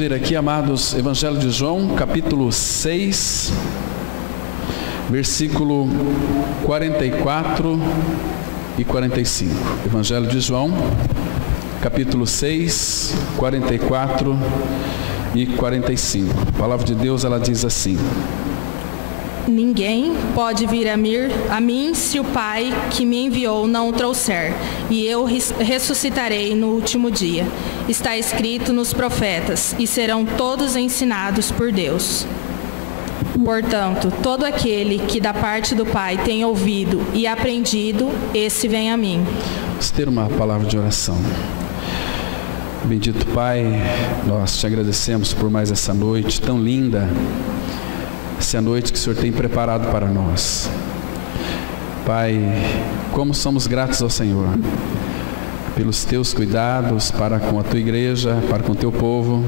ver aqui, amados, Evangelho de João, capítulo 6, versículo 44 e 45. Evangelho de João, capítulo 6, 44 e 45. A palavra de Deus, ela diz assim: Ninguém pode vir a mim se o Pai que me enviou não o trouxer, e eu ressuscitarei no último dia. Está escrito nos profetas, e serão todos ensinados por Deus. Portanto, todo aquele que da parte do Pai tem ouvido e aprendido, esse vem a mim. Vamos ter uma palavra de oração. Bendito Pai, nós te agradecemos por mais essa noite tão linda, essa noite que o Senhor tem preparado para nós. Pai, como somos gratos ao Senhor pelos teus cuidados para com a tua igreja, para com o teu povo.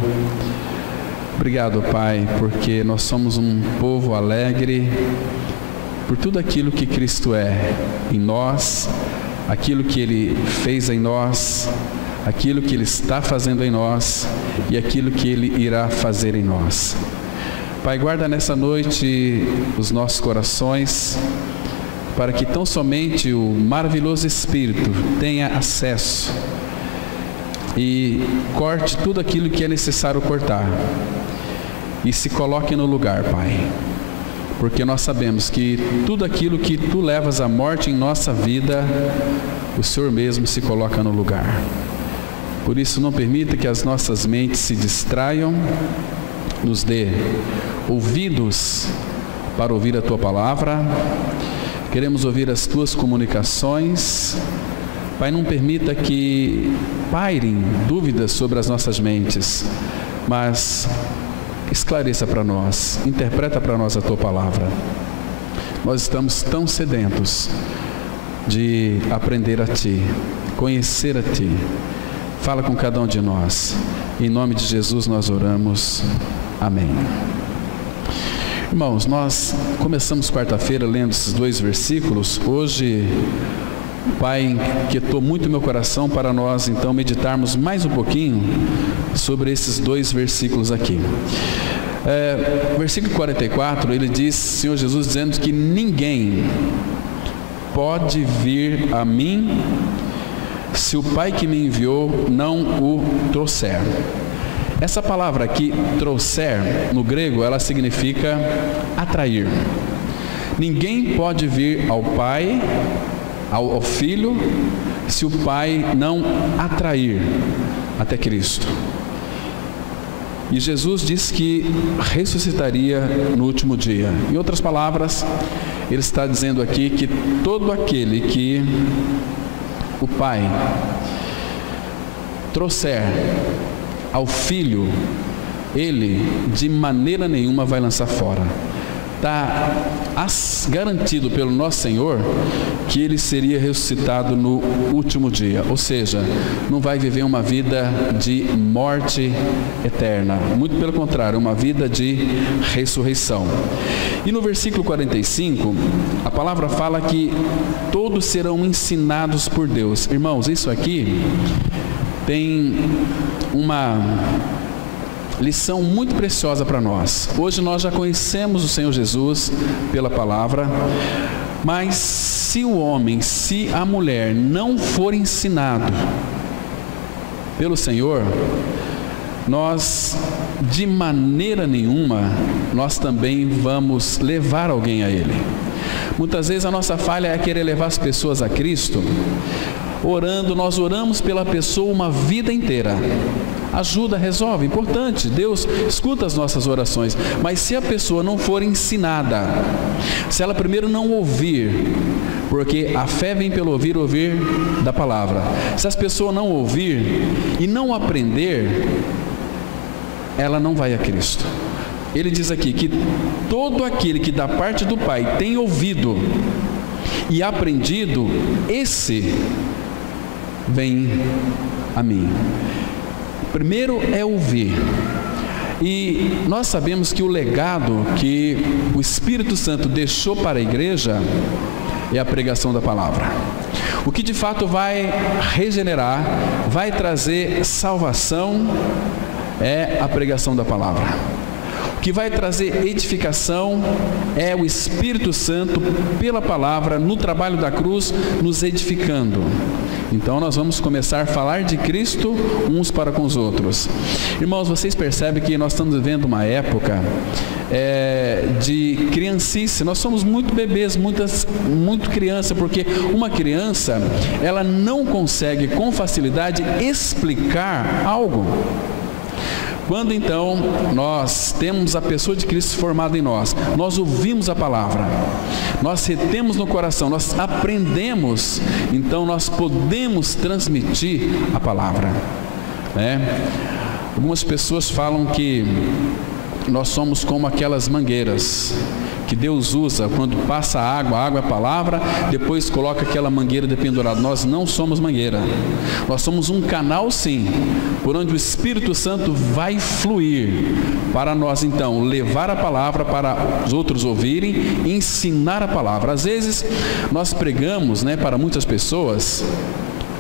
Obrigado, Pai, porque nós somos um povo alegre por tudo aquilo que Cristo é em nós, aquilo que Ele fez em nós, aquilo que Ele está fazendo em nós e aquilo que Ele irá fazer em nós. Pai, guarda nessa noite os nossos corações, para que tão somente o maravilhoso Espírito tenha acesso e corte tudo aquilo que é necessário cortar e se coloque no lugar, Pai, porque nós sabemos que tudo aquilo que Tu levas à morte em nossa vida, o Senhor mesmo se coloca no lugar. Por isso, não permita que as nossas mentes se distraiam, nos dê ouvidos para ouvir a Tua palavra. Queremos ouvir as Tuas comunicações. Pai, não permita que pairem dúvidas sobre as nossas mentes, mas esclareça para nós, interpreta para nós a Tua palavra. Nós estamos tão sedentos de aprender a Ti, conhecer a Ti. Fala com cada um de nós. Em nome de Jesus nós oramos. Amém. Irmãos, nós começamos quarta-feira lendo esses dois versículos. Hoje, o Pai inquietou muito meu coração para nós, então, meditarmos mais um pouquinho sobre esses dois versículos aqui. Versículo 44, ele diz, Senhor Jesus dizendo que ninguém pode vir a mim se o Pai que me enviou não o trouxer. Essa palavra aqui, trouxer, no grego, ela significa atrair. Ninguém pode vir ao Pai, ao Filho, se o Pai não atrair até Cristo. E Jesus disse que ressuscitaria no último dia. Em outras palavras, ele está dizendo aqui que todo aquele que o Pai trouxer ao Filho, Ele de maneira nenhuma vai lançar fora. Está garantido pelo nosso Senhor que Ele seria ressuscitado no último dia, ou seja, não vai viver uma vida de morte eterna, muito pelo contrário, uma vida de ressurreição. E no versículo 45, a palavra fala que todos serão ensinados por Deus. Irmãos, isso aqui tem uma lição muito preciosa para nós. Hoje nós já conhecemos o Senhor Jesus pela palavra, mas se o homem, se a mulher não for ensinado pelo Senhor, nós de maneira nenhuma, nós também vamos levar alguém a Ele. Muitas vezes a nossa falha é querer levar as pessoas a Cristo, orando, nós oramos pela pessoa uma vida inteira. Ajuda, resolve, importante, Deus escuta as nossas orações, mas se a pessoa não for ensinada, se ela primeiro não ouvir, porque a fé vem pelo ouvir, ouvir da palavra. Se as pessoas não ouvir e não aprender, ela não vai a Cristo. Ele diz aqui que todo aquele que da parte do Pai tem ouvido e aprendido, esse vem a mim. Primeiro é ouvir. E nós sabemos que o legado que o Espírito Santo deixou para a igreja é a pregação da palavra. O que de fato vai regenerar, vai trazer salvação, é a pregação da palavra. O que vai trazer edificação é o Espírito Santo, pela palavra, no trabalho da cruz, nos edificando. Então nós vamos começar a falar de Cristo uns para com os outros. Irmãos, vocês percebem que nós estamos vivendo uma época de criancice. Nós somos muito bebês, muito criança, porque uma criança, ela não consegue com facilidade explicar algo. Quando então nós temos a pessoa de Cristo formada em nós, nós ouvimos a palavra, nós retemos no coração, nós aprendemos, então nós podemos transmitir a palavra, né? Algumas pessoas falam que nós somos como aquelas mangueiras que Deus usa quando passa a água é palavra, depois coloca aquela mangueira dependurada. Nós não somos mangueira, nós somos um canal, sim, por onde o Espírito Santo vai fluir para nós então levar a palavra para os outros ouvirem, ensinar a palavra. Às vezes nós pregamos, né, para muitas pessoas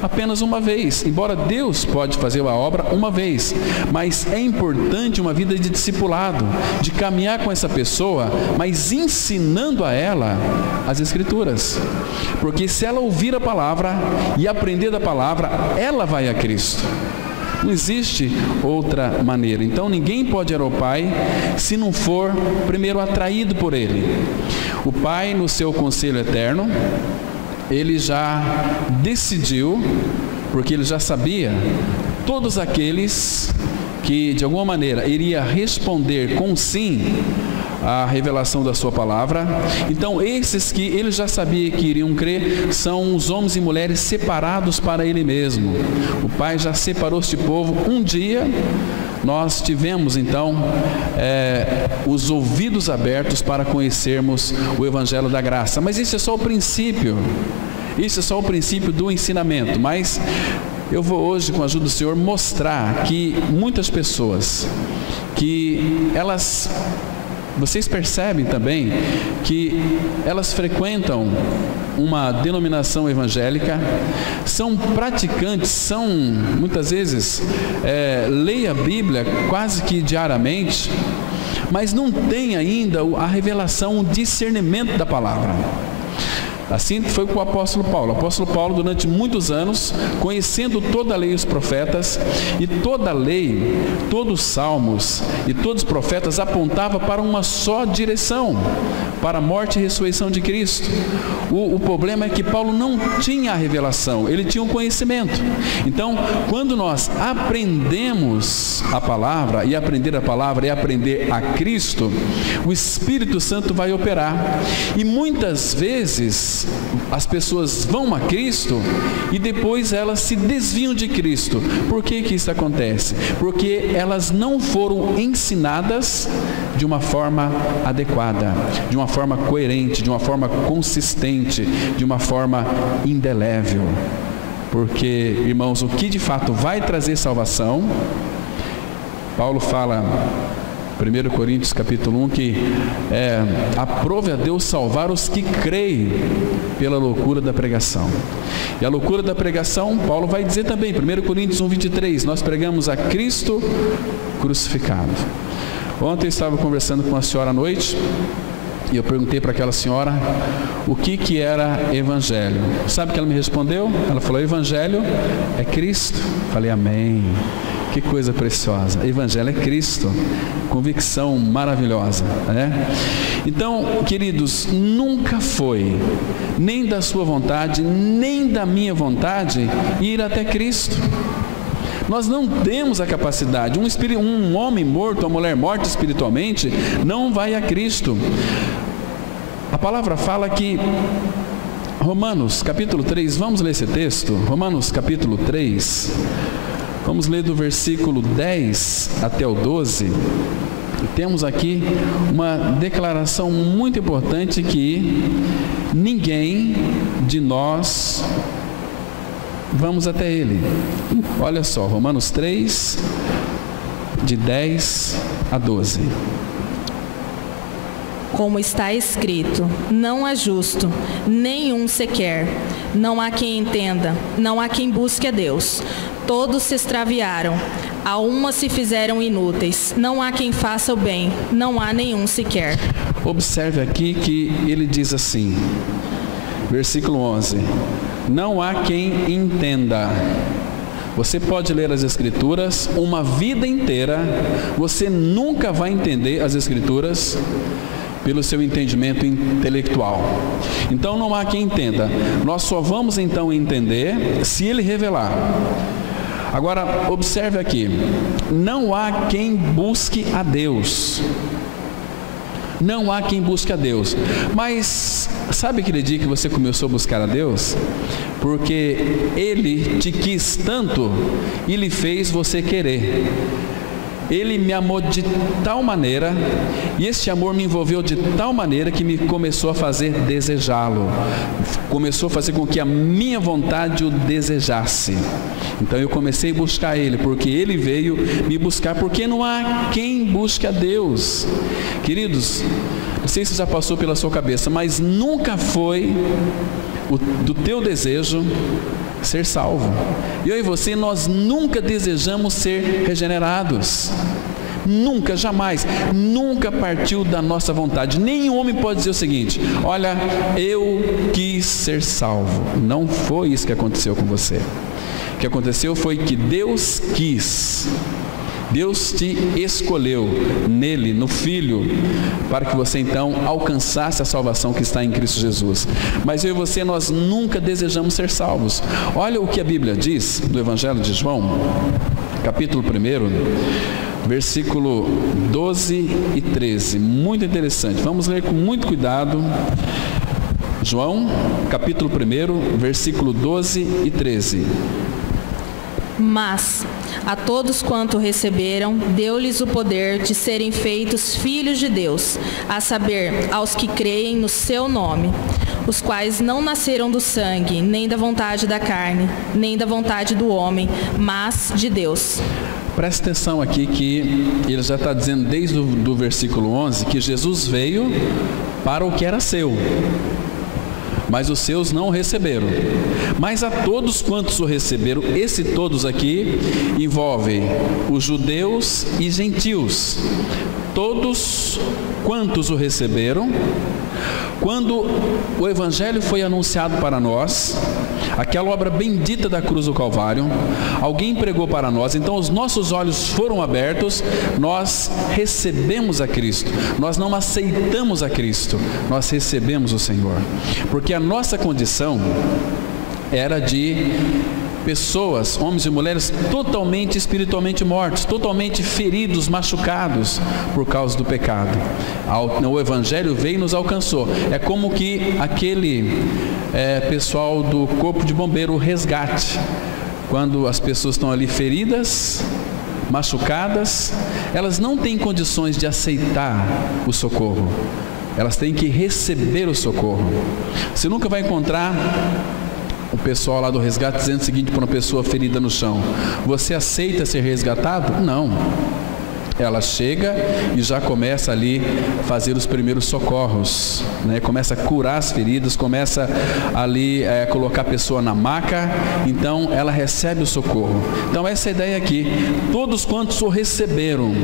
apenas uma vez, embora Deus pode fazer a obra uma vez, mas é importante uma vida de discipulado, de caminhar com essa pessoa, mas ensinando a ela as Escrituras, porque se ela ouvir a palavra e aprender da palavra, ela vai a Cristo. Não existe outra maneira. Então ninguém pode ir ao Pai se não for primeiro atraído por Ele. O Pai, no seu conselho eterno, Ele já decidiu, porque Ele já sabia, todos aqueles que de alguma maneira iria responder com sim à revelação da sua palavra. Então esses que Ele já sabia que iriam crer são os homens e mulheres separados para Ele mesmo. O Pai já separou este povo. Um dia nós tivemos então os ouvidos abertos para conhecermos o Evangelho da Graça, mas isso é só o princípio, isso é só o princípio do ensinamento. Mas eu vou hoje, com a ajuda do Senhor, mostrar que muitas pessoas, que elas, vocês percebem também que elas frequentam uma denominação evangélica, são praticantes, são muitas vezes leem a Bíblia quase que diariamente, mas não tem ainda a revelação, o discernimento da palavra. Assim foi com o apóstolo Paulo. O apóstolo Paulo, durante muitos anos, conhecendo toda a lei e os profetas, e toda a lei, todos os salmos e todos os profetas apontavam para uma só direção, para a morte e ressurreição de Cristo. O problema é que Paulo não tinha a revelação, ele tinha o conhecimento. Então, quando nós aprendemos a palavra, e aprender a palavra é aprender a Cristo, o Espírito Santo vai operar. E muitas vezes as pessoas vão a Cristo e depois elas se desviam de Cristo. Por que que isso acontece? Porque elas não foram ensinadas de uma forma adequada, de uma forma coerente, de uma forma consistente, de uma forma indelével. Porque, irmãos, o que de fato vai trazer salvação, Paulo fala, 1 Coríntios capítulo 1, que aprove a Deus salvar os que creem pela loucura da pregação. E a loucura da pregação, Paulo vai dizer também, 1 Coríntios 1, 23, nós pregamos a Cristo crucificado. Ontem eu estava conversando com uma senhora à noite, e eu perguntei para aquela senhora o que era evangelho. Sabe o que ela me respondeu? Ela falou, evangelho é Cristo. Falei, amém. Que coisa preciosa. Evangelho é Cristo. Convicção maravilhosa, né? Então, queridos, nunca foi nem da sua vontade, nem da minha vontade ir até Cristo. Nós não temos a capacidade. Um homem morto, uma mulher morta espiritualmente, não vai a Cristo. A palavra fala que Romanos capítulo 3, vamos ler esse texto? Romanos capítulo 3, vamos ler do versículo 10 até o 12. Temos aqui uma declaração muito importante que ninguém de nós vamos até Ele. Olha só, Romanos 3, de 10 a 12. Como está escrito, não há justo, nenhum sequer. Não há quem entenda, não há quem busque a Deus. Todos se extraviaram, A uma se fizeram inúteis. Não há quem faça o bem, não há nenhum sequer. Observe aqui que ele diz assim, versículo 11: não há quem entenda. Você pode ler as Escrituras uma vida inteira, você nunca vai entender as Escrituras pelo seu entendimento intelectual. Então não há quem entenda. Nós só vamos então entender se ele revelar. Agora, observe aqui, não há quem busque a Deus. Não há quem busque a Deus. Mas sabe aquele dia que você começou a buscar a Deus? Porque Ele te quis tanto e lhe fez você querer. Ele me amou de tal maneira, e este amor me envolveu de tal maneira que me começou a fazer desejá-lo. Começou a fazer com que a minha vontade o desejasse. Então eu comecei a buscar Ele, porque Ele veio me buscar, porque não há quem busque a Deus. Queridos, não sei se já passou pela sua cabeça, mas nunca foi do teu desejo ser salvo. Eu e você, nós nunca desejamos ser regenerados. Nunca, jamais, nunca partiu da nossa vontade. Nenhum homem pode dizer o seguinte: olha, eu quis ser salvo. Não foi isso que aconteceu com você. O que aconteceu foi que Deus quis. Deus te escolheu nele, no Filho, para que você então alcançasse a salvação que está em Cristo Jesus. Mas eu e você, nós nunca desejamos ser salvos. Olha o que a Bíblia diz no Evangelho de João, capítulo 1, versículo 12 e 13. Muito interessante. Vamos ler com muito cuidado. João, capítulo 1, versículo 12 e 13. Mas a todos quanto receberam, deu-lhes o poder de serem feitos filhos de Deus, a saber, aos que creem no seu nome, os quais não nasceram do sangue, nem da vontade da carne, nem da vontade do homem, mas de Deus. Presta atenção aqui que ele já está dizendo desde o versículo 11 que Jesus veio para o que era seu, mas os seus não o receberam. Mas a todos quantos o receberam, esse todos aqui envolve os judeus e gentios. Todos quantos o receberam, quando o Evangelho foi anunciado para nós, aquela obra bendita da cruz do Calvário, alguém pregou para nós, então os nossos olhos foram abertos, nós recebemos a Cristo. Nós não aceitamos a Cristo, nós recebemos o Senhor, porque a nossa condição era de pessoas, homens e mulheres totalmente espiritualmente mortos, totalmente feridos, machucados por causa do pecado. O Evangelho veio e nos alcançou. É como que aquele pessoal do corpo de bombeiro, o resgate, quando as pessoas estão ali feridas, machucadas, elas não têm condições de aceitar o socorro, elas têm que receber o socorro. Você nunca vai encontrar o pessoal lá do resgate dizendo o seguinte para uma pessoa ferida no chão: você aceita ser resgatado? Não. Ela chega e já começa ali a fazer os primeiros socorros, né? Começa a curar as feridas, começa ali a colocar a pessoa na maca, então ela recebe o socorro. Então essa é a ideia aqui: todos quantos o receberam,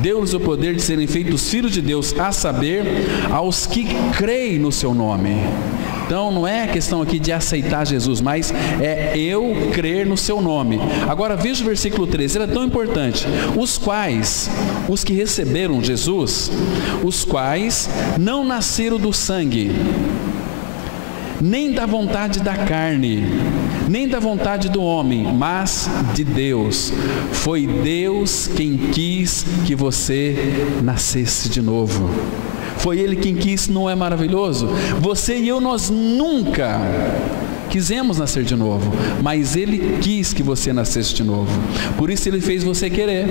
deu-lhes o poder de serem feitos filhos de Deus, a saber, aos que creem no seu nome. Então não é questão aqui de aceitar Jesus, mas é eu crer no seu nome. Agora veja o versículo 13, ele é tão importante: os quais, os que receberam Jesus, os quais não nasceram do sangue, nem da vontade da carne, nem da vontade do homem, mas de Deus. Foi Deus quem quis que você nascesse de novo. Foi Ele quem quis. Não é maravilhoso? Você e eu, nós nunca quisemos nascer de novo, mas Ele quis que você nascesse de novo. Por isso Ele fez você querer.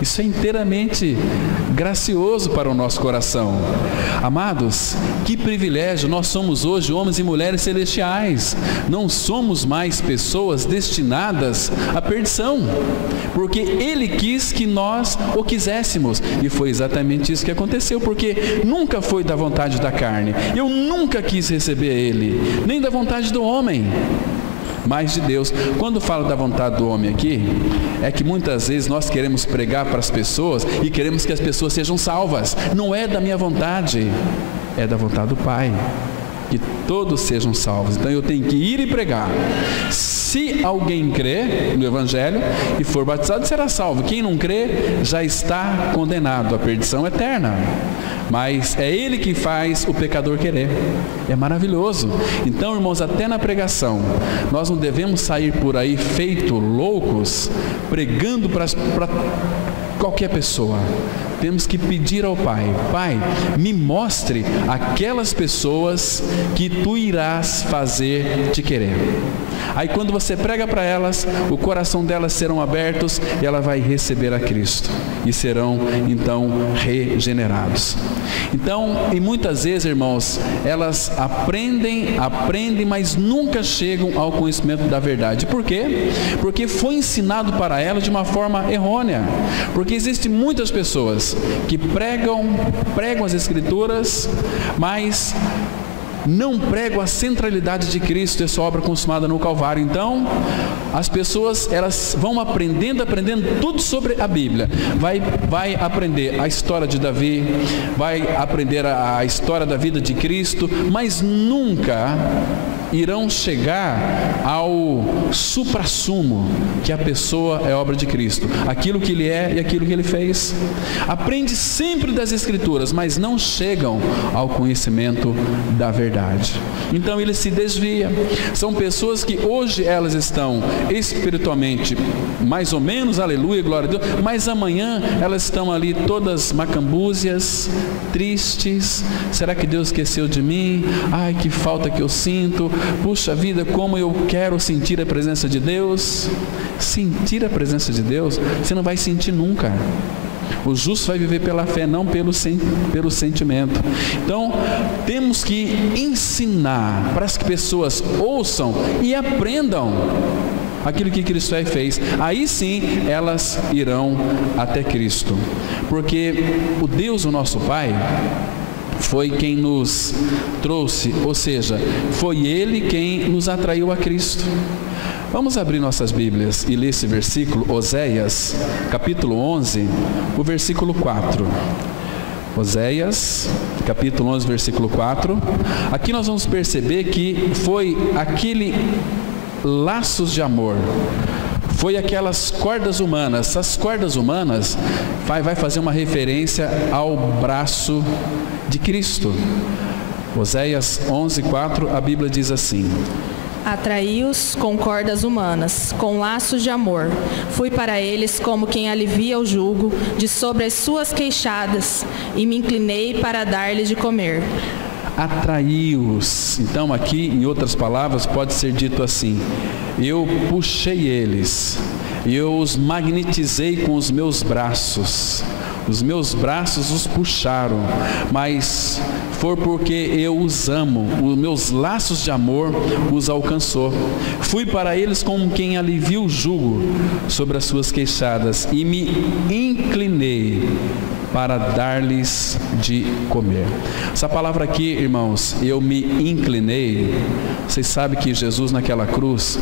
Isso é inteiramente gracioso para o nosso coração. Amados, que privilégio! Nós somos hoje homens e mulheres celestiais. Não somos mais pessoas destinadas à perdição, porque Ele quis que nós o quiséssemos. E foi exatamente isso que aconteceu, porque nunca foi da vontade da carne. Eu nunca quis receber Ele, nem da vontade do homem. mas de Deus. Quando falo da vontade do homem aqui, é que muitas vezes nós queremos pregar para as pessoas e queremos que as pessoas sejam salvas. Não é da minha vontade, é da vontade do Pai, que todos sejam salvos. Então eu tenho que ir e pregar. Se alguém crê no Evangelho e for batizado, será salvo. Quem não crê já está condenado à perdição eterna. Mas é Ele que faz o pecador querer. É maravilhoso. Então, irmãos, até na pregação, nós não devemos sair por aí feito loucos, pregando para qualquer pessoa. Temos que pedir ao Pai: Pai, me mostre aquelas pessoas que Tu irás fazer te querer. Aí quando você prega para elas, o coração delas serão abertos e ela vai receber a Cristo e serão então regenerados. Então, e muitas vezes, irmãos, elas aprendem, mas nunca chegam ao conhecimento da verdade. Por quê? Porque foi ensinado para elas de uma forma errônea. Porque existem muitas pessoas que pregam as Escrituras, mas não pregam a centralidade de Cristo e sua obra consumada no Calvário. Então, as pessoas, elas vão aprendendo tudo sobre a Bíblia. Vai aprender a história de Davi, vai aprender a história da vida de Cristo, mas nunca irão chegar ao suprassumo, que a pessoa é obra de Cristo, aquilo que Ele é e aquilo que Ele fez. Aprende sempre das Escrituras, mas não chegam ao conhecimento da verdade. Então ele se desvia. São pessoas que hoje elas estão espiritualmente mais ou menos, aleluia, glória a Deus, mas amanhã elas estão ali todas macambúzias, tristes. Será que Deus esqueceu de mim? Ai, que falta que eu sinto. Puxa vida, como eu quero sentir a presença de Deus. Sentir a presença de Deus, você não vai sentir nunca. O justo vai viver pela fé, não pelo sentimento. Então, temos que ensinar para que as pessoas ouçam e aprendam aquilo que Cristo fez. Aí sim, elas irão até Cristo. Porque o Deus, o nosso Pai, foi quem nos trouxe, ou seja, foi Ele quem nos atraiu a Cristo. Vamos abrir nossas Bíblias e ler esse versículo, Oséias, capítulo 11, o versículo 4. Oséias, capítulo 11, versículo 4. Aqui nós vamos perceber que foi aquele laços de amor, foi aquelas cordas humanas. Essas cordas humanas vai fazer uma referência ao braço de Cristo. Oséias 11, 4, a Bíblia diz assim: Atraí-os com cordas humanas, com laços de amor. Fui para eles como quem alivia o jugo de sobre as suas queixadas, e me inclinei para dar-lhes de comer. Atraí-os. Então aqui, em outras palavras, pode ser dito assim: eu puxei eles, eu os magnetizei com os meus braços. Os meus braços os puxaram, mas foi porque eu os amo. Os meus laços de amor os alcançou. Fui para eles como quem alivia o jugo sobre as suas queixadas, e me inclinei para dar-lhes de comer. Essa palavra aqui, irmãos, eu me inclinei. Vocês sabem que Jesus naquela cruz,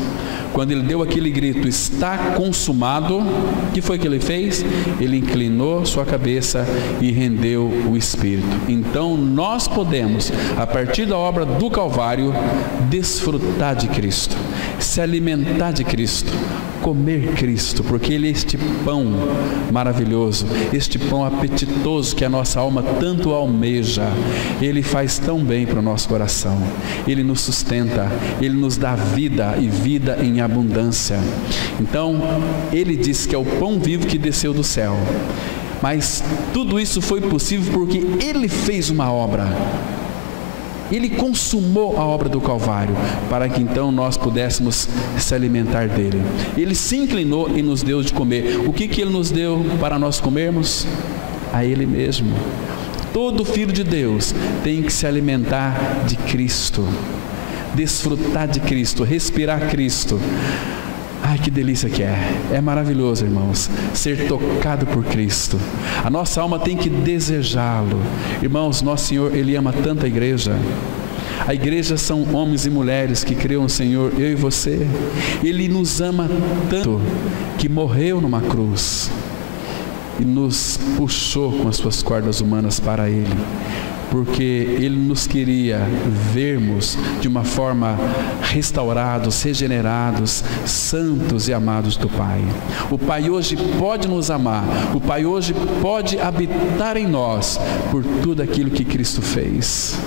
quando Ele deu aquele grito, está consumado, o que foi que Ele fez? Ele inclinou sua cabeça e rendeu o Espírito. Então nós podemos, a partir da obra do Calvário, desfrutar de Cristo, se alimentar de Cristo, comer Cristo, porque Ele é este pão maravilhoso, este pão apetitoso que a nossa alma tanto almeja. Ele faz tão bem para o nosso coração. Ele nos sustenta, Ele nos dá vida e vida em abundância. Então, Ele diz que é o pão vivo que desceu do céu. Mas tudo isso foi possível porque Ele fez uma obra. Ele consumou a obra do Calvário, para que então nós pudéssemos se alimentar dele. Ele se inclinou e nos deu de comer. O que Ele nos deu para nós comermos? A Ele mesmo. Todo filho de Deus tem que se alimentar de Cristo, desfrutar de Cristo, respirar Cristo. Ai, que delícia que é! É maravilhoso, irmãos, ser tocado por Cristo. A nossa alma tem que desejá-lo. Irmãos, nosso Senhor, Ele ama tanto a igreja. A igreja são homens e mulheres que criam o Senhor, eu e você. Ele nos ama tanto que morreu numa cruz e nos puxou com as suas cordas humanas para Ele, porque Ele nos queria vermos de uma forma restaurados, regenerados, santos e amados do Pai. O Pai hoje pode nos amar, o Pai hoje pode habitar em nós por tudo aquilo que Cristo fez.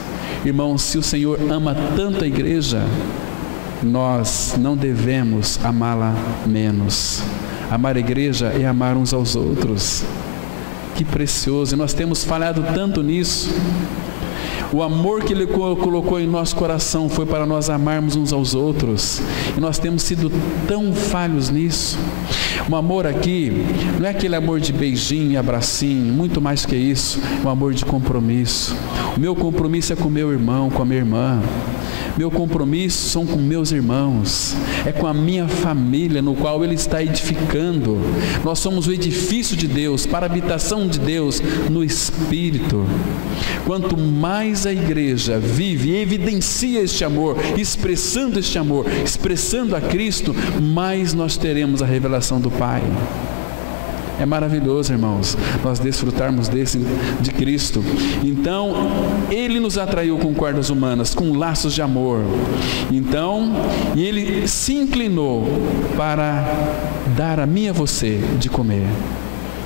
Irmãos, se o Senhor ama tanto a igreja, nós não devemos amá-la menos. Amar a igreja é amar uns aos outros. Que precioso, e nós temos falhado tanto nisso. O amor que Ele colocou em nosso coração foi para nós amarmos uns aos outros, e nós temos sido tão falhos nisso. O amor aqui não é aquele amor de beijinho e abracinho, muito mais que isso, é um amor de compromisso. O meu compromisso é com o meu irmão, com a minha irmã. Meu compromisso são com meus irmãos, é com a minha família no qual Ele está edificando. Nós somos o edifício de Deus, para a habitação de Deus no Espírito. Quanto mais a igreja vive e evidencia este amor, expressando este amor, expressando a Cristo, mais nós teremos a revelação do Pai. É maravilhoso, irmãos, nós desfrutarmos de Cristo. Então, Ele nos atraiu com cordas humanas, com laços de amor. Então, e Ele se inclinou para dar a mim e a você de comer.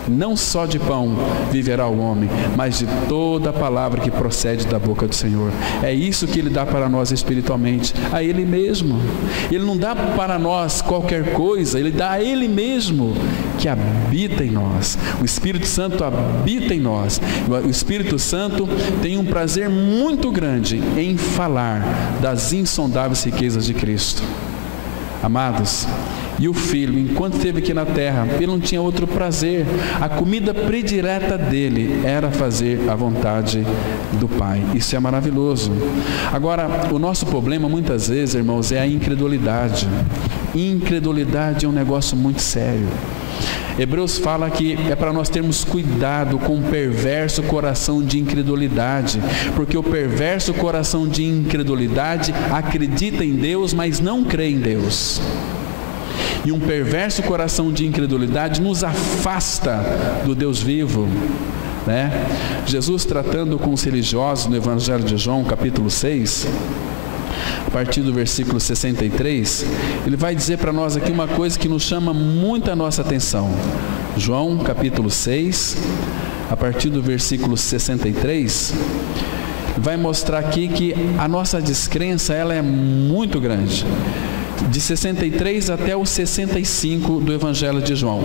Não só de pão viverá o homem, mas de toda a palavra que procede da boca do Senhor. É isso que Ele dá para nós espiritualmente, a Ele mesmo. Ele não dá para nós qualquer coisa, Ele dá a Ele mesmo, que habita em nós. O Espírito Santo habita em nós. O Espírito Santo tem um prazer muito grande em falar das insondáveis riquezas de Cristo. Amados, e o Filho, enquanto esteve aqui na terra, Ele não tinha outro prazer. A comida predileta dele era fazer a vontade do Pai. Isso é maravilhoso. Agora, o nosso problema muitas vezes, irmãos, é a incredulidade. Incredulidade é um negócio muito sério. Hebreus fala que é para nós termos cuidado com o perverso coração de incredulidade, porque o perverso coração de incredulidade acredita em Deus, mas não crê em Deus. E um perverso coração de incredulidade nos afasta do Deus vivo, né? Jesus, tratando com os religiosos no Evangelho de João, capítulo 6, a partir do versículo 63, Ele vai dizer para nós aqui uma coisa que nos chama muito a nossa atenção. João, capítulo 6, a partir do versículo 63, vai mostrar aqui que a nossa descrença, ela é muito grande. De 63 até o 65 do Evangelho de João.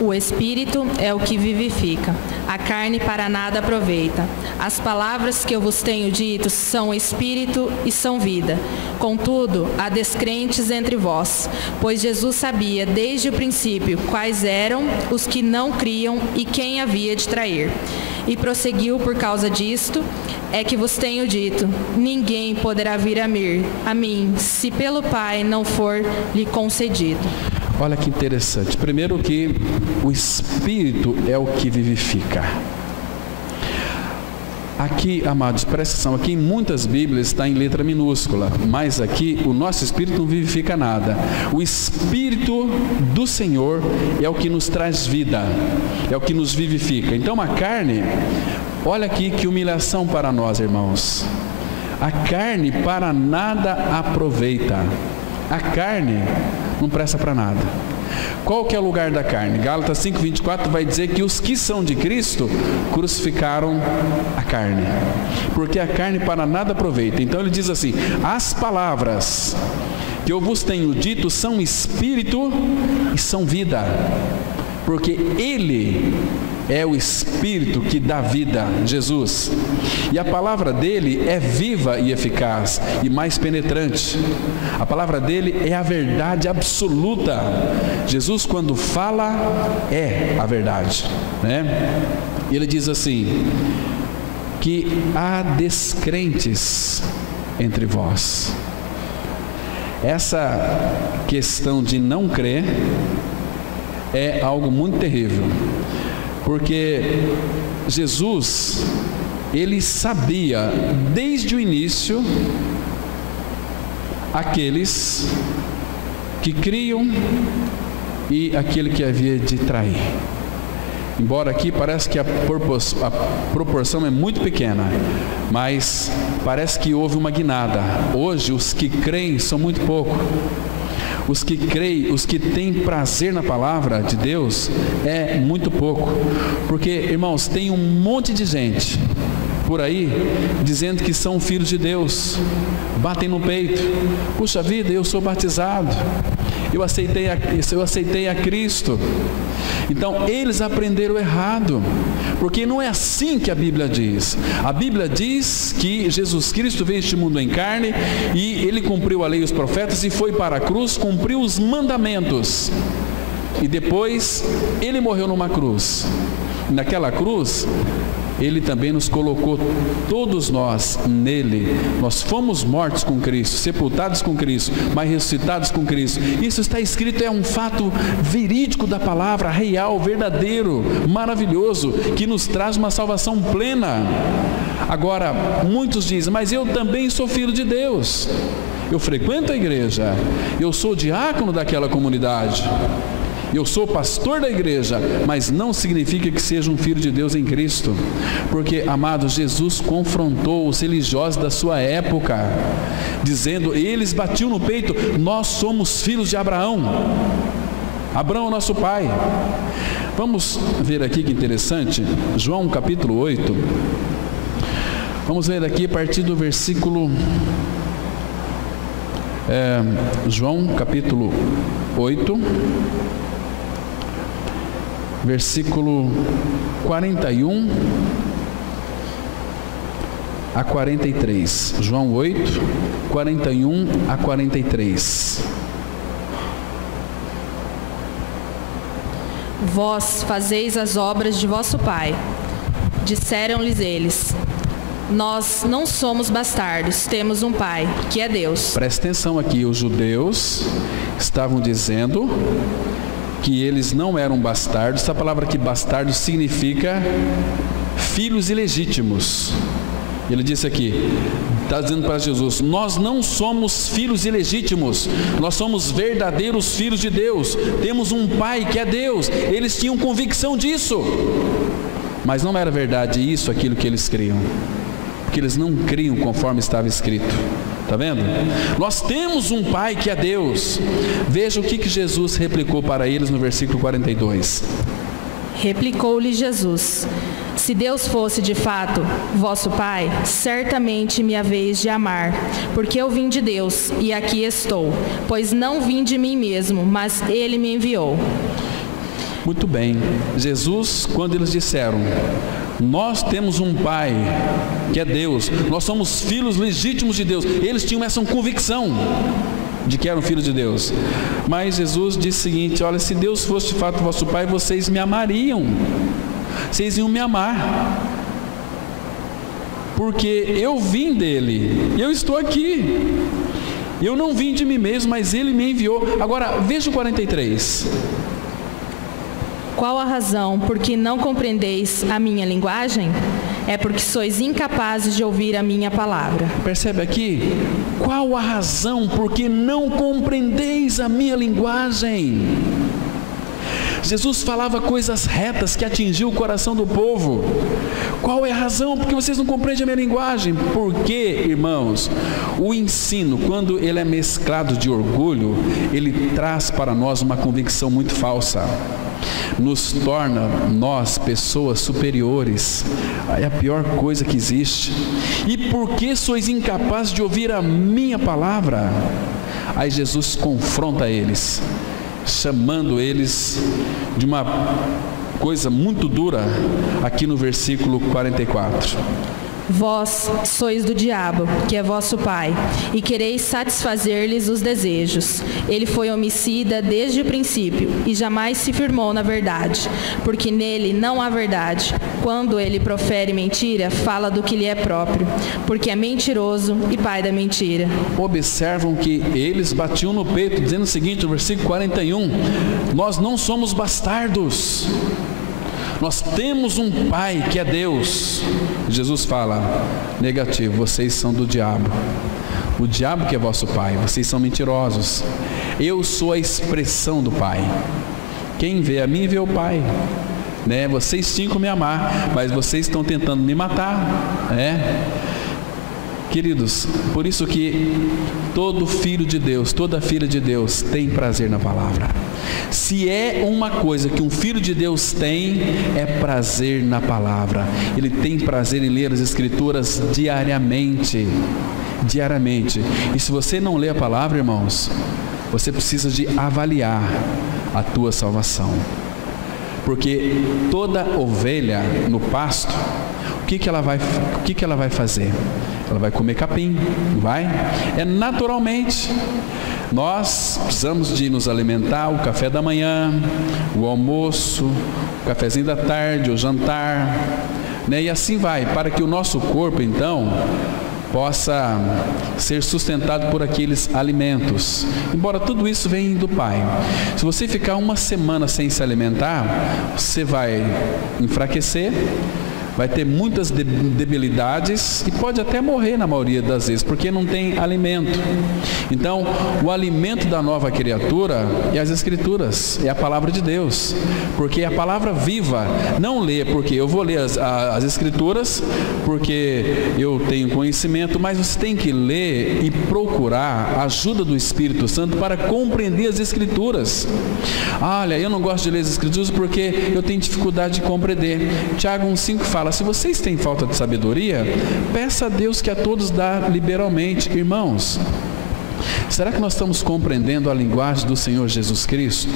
O Espírito é o que vivifica, a carne para nada aproveita. As palavras que eu vos tenho dito são Espírito e são vida. Contudo, há descrentes entre vós, pois Jesus sabia desde o princípio quais eram os que não criam e quem havia de trair. E prosseguiu: por causa disto é que vos tenho dito, ninguém poderá vir a mim, se pelo Pai não for lhe concedido. Olha que interessante. Primeiro que o Espírito é o que vivifica. Aqui, amados, presta atenção, aqui em muitas Bíblias está em letra minúscula, mas aqui o nosso Espírito não vivifica nada. O Espírito do Senhor é o que nos traz vida, é o que nos vivifica. Então a carne, olha aqui que humilhação para nós, irmãos. A carne para nada aproveita. A carne não presta para nada. Qual que é o lugar da carne? Gálatas 5:24 vai dizer que os que são de Cristo crucificaram a carne, porque a carne para nada aproveita. Então ele diz assim: as palavras que eu vos tenho dito são espírito e são vida, porque Ele é o Espírito que dá vida, Jesus. E a palavra dele é viva e eficaz e mais penetrante. A palavra dele é a verdade absoluta. Jesus, quando fala, é a verdade, né? E ele diz assim, que há descrentes entre vós. Essa questão de não crer é algo muito terrível. Porque Jesus, ele sabia desde o início aqueles que criam e aquele que havia de trair. Embora aqui parece que a proporção é muito pequena, mas parece que houve uma guinada. Hoje os que creem são muito pouco. Os que creem, os que têm prazer na palavra de Deus é muito pouco. Porque, irmãos, tem um monte de gente por aí dizendo que são filhos de Deus, batem no peito: puxa vida, eu sou batizado, eu aceitei a Cristo. Então eles aprenderam errado, porque não é assim que a Bíblia diz. A Bíblia diz que Jesus Cristo veio a este mundo em carne e ele cumpriu a lei e os profetas e foi para a cruz, cumpriu os mandamentos, e depois ele morreu numa cruz. Naquela cruz ele também nos colocou, todos nós, nele. Nós fomos mortos com Cristo, sepultados com Cristo, mas ressuscitados com Cristo. Isso está escrito, é um fato verídico da palavra, real, verdadeiro, maravilhoso, que nos traz uma salvação plena. Agora, muitos dizem: mas eu também sou filho de Deus, eu frequento a igreja, eu sou diácono daquela comunidade, eu sou pastor da igreja, mas não significa que seja um filho de Deus em Cristo. Porque, amados, Jesus confrontou os religiosos da sua época, dizendo, eles batiam no peito: nós somos filhos de Abraão, Abraão é nosso pai. Vamos ver aqui que interessante, João capítulo 8, vamos ler aqui a partir do versículo João capítulo 8, versículo 41 a 43. João 8, 41 a 43. Vós fazeis as obras de vosso pai. Disseram-lhes eles: nós não somos bastardos, temos um pai, que é Deus. Presta atenção aqui, os judeus estavam dizendo que eles não eram bastardos. Essa palavra aqui, bastardo, significa filhos ilegítimos. Ele disse aqui, está dizendo para Jesus: nós não somos filhos ilegítimos, nós somos verdadeiros filhos de Deus, temos um pai que é Deus. Eles tinham convicção disso, mas não era verdade isso, aquilo que eles criam, porque eles não criam conforme estava escrito. Está vendo? Nós temos um pai que é Deus. Veja o que Jesus replicou para eles no versículo 42. Replicou-lhe Jesus: se Deus fosse de fato vosso pai, certamente me haveis de amar, porque eu vim de Deus e aqui estou, pois não vim de mim mesmo, mas ele me enviou. Muito bem. Jesus, quando eles disseram: nós temos um pai que é Deus, nós somos filhos legítimos de Deus, eles tinham essa convicção de que eram filhos de Deus. Mas Jesus disse o seguinte: olha, se Deus fosse de fato vosso pai, vocês me amariam, vocês iam me amar, porque eu vim dele, eu estou aqui, eu não vim de mim mesmo, mas ele me enviou. Agora veja o 43. Qual a razão por que não compreendeis a minha linguagem? É porque sois incapazes de ouvir a minha palavra. Percebe aqui? Qual a razão por que não compreendeis a minha linguagem? Jesus falava coisas retas que atingiu o coração do povo. Qual é a razão? Porque vocês não compreendem a minha linguagem. Porque, irmãos, o ensino, quando ele é mesclado de orgulho, ele traz para nós uma convicção muito falsa, nos torna nós pessoas superiores. É a pior coisa que existe. E por que sois incapazes de ouvir a minha palavra? Aí Jesus confronta eles, chamando eles de uma coisa muito dura, aqui no versículo 44. Vós sois do diabo, que é vosso pai, e quereis satisfazer-lhes os desejos. Ele foi homicida desde o princípio, e jamais se firmou na verdade, porque nele não há verdade. Quando ele profere mentira, fala do que lhe é próprio, porque é mentiroso e pai da mentira. Observam que eles batiam no peito, dizendo o seguinte, no versículo 41, nós não somos bastardos, Nós temos um Pai que é Deus. Jesus fala: negativo, vocês são do diabo. O diabo que é vosso pai, vocês são mentirosos. Eu sou a expressão do Pai. Quem vê a mim vê o Pai. Né? Vocês tinham que me amar, mas vocês estão tentando me matar. Queridos, por isso que todo filho de Deus, toda filha de Deus tem prazer na palavra. Se é uma coisa que um filho de Deus tem, é prazer na palavra. Ele tem prazer em ler as Escrituras diariamente. E se você não lê a palavra, irmãos, você precisa de avaliar a tua salvação. Porque toda ovelha no pasto, o que ela vai fazer? Ela vai comer capim, não vai? É naturalmente. Nós precisamos de nos alimentar, o café da manhã, o almoço, o cafezinho da tarde, o jantar, né? E assim vai, para que o nosso corpo, então, possa ser sustentado por aqueles alimentos. Embora tudo isso venha do Pai. Se você ficar uma semana sem se alimentar, você vai enfraquecer, vai ter muitas debilidades e pode até morrer na maioria das vezes, porque não tem alimento. Então, o alimento da nova criatura é as Escrituras, é a palavra de Deus, porque é a palavra viva. Não lê porque eu vou ler as Escrituras, porque eu tenho conhecimento, mas você tem que ler e procurar a ajuda do Espírito Santo para compreender as Escrituras. Olha, eu não gosto de ler as Escrituras porque eu tenho dificuldade de compreender. Tiago 1,5 fala: se vocês têm falta de sabedoria, peça a Deus que a todos dá liberalmente. Irmãos, será que nós estamos compreendendo a linguagem do Senhor Jesus Cristo?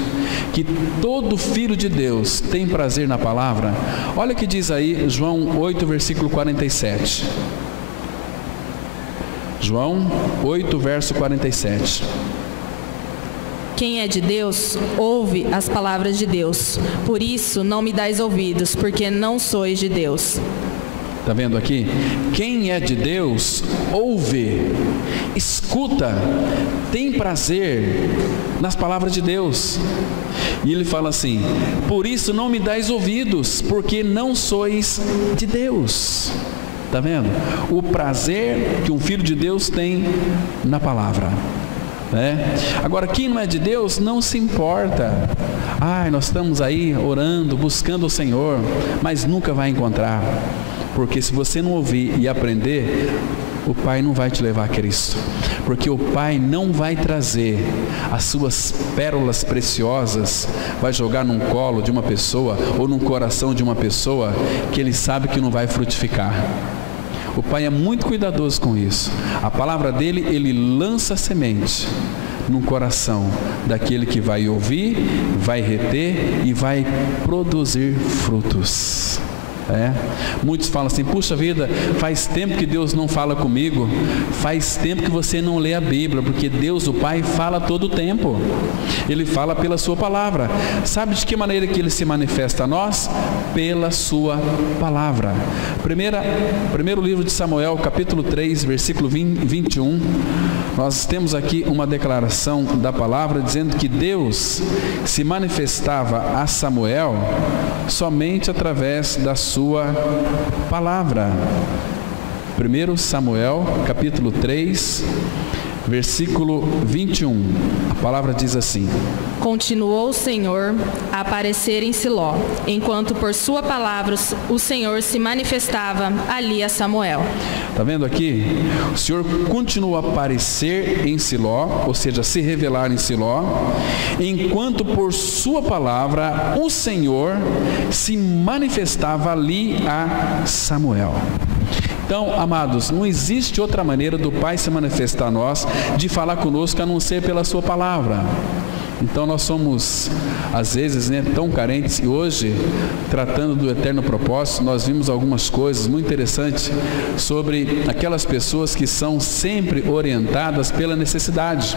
Que todo filho de Deus tem prazer na palavra? Olha o que diz aí João 8, versículo 47. João 8, verso 47. Quem é de Deus, ouve as palavras de Deus. Por isso, não me dais ouvidos, porque não sois de Deus. Está vendo aqui? Quem é de Deus, ouve, escuta, tem prazer nas palavras de Deus. E ele fala assim: por isso não me dais ouvidos, porque não sois de Deus. Está vendo? O prazer que um filho de Deus tem na palavra. Agora, quem não é de Deus não se importa. Nós estamos aí orando, buscando o Senhor, mas nunca vai encontrar, porque se você não ouvir e aprender, o Pai não vai te levar a Cristo, porque o Pai não vai trazer as suas pérolas preciosas, vai jogar num colo de uma pessoa ou num coração de uma pessoa que ele sabe que não vai frutificar. O Pai é muito cuidadoso com isso. A palavra dele, ele lança a semente no coração daquele que vai ouvir, vai reter e vai produzir frutos. Muitos falam assim: puxa vida, faz tempo que Deus não fala comigo. Faz tempo que você não lê a Bíblia, porque Deus, o Pai, fala todo o tempo. Ele fala pela sua palavra. Sabe de que maneira que ele se manifesta a nós? Pela sua palavra. Primeiro livro de Samuel, capítulo 3, versículo 21. Nós temos aqui uma declaração da palavra dizendo que Deus se manifestava a Samuel somente através da sua palavra. 1 Samuel, capítulo 3, versículo 21. A palavra diz assim: continuou o Senhor a aparecer em Siló, enquanto por sua palavra o Senhor se manifestava ali a Samuel. Está vendo aqui? O Senhor continua a aparecer em Siló, ou seja, se revelar em Siló, enquanto por sua palavra o Senhor se manifestava ali a Samuel. Então, amados, não existe outra maneira do Pai se manifestar a nós, de falar conosco, a não ser pela sua palavra. Então nós somos, às vezes, tão carentes. E hoje, tratando do eterno propósito, nós vimos algumas coisas muito interessantes sobre aquelas pessoas que são sempre orientadas pela necessidade.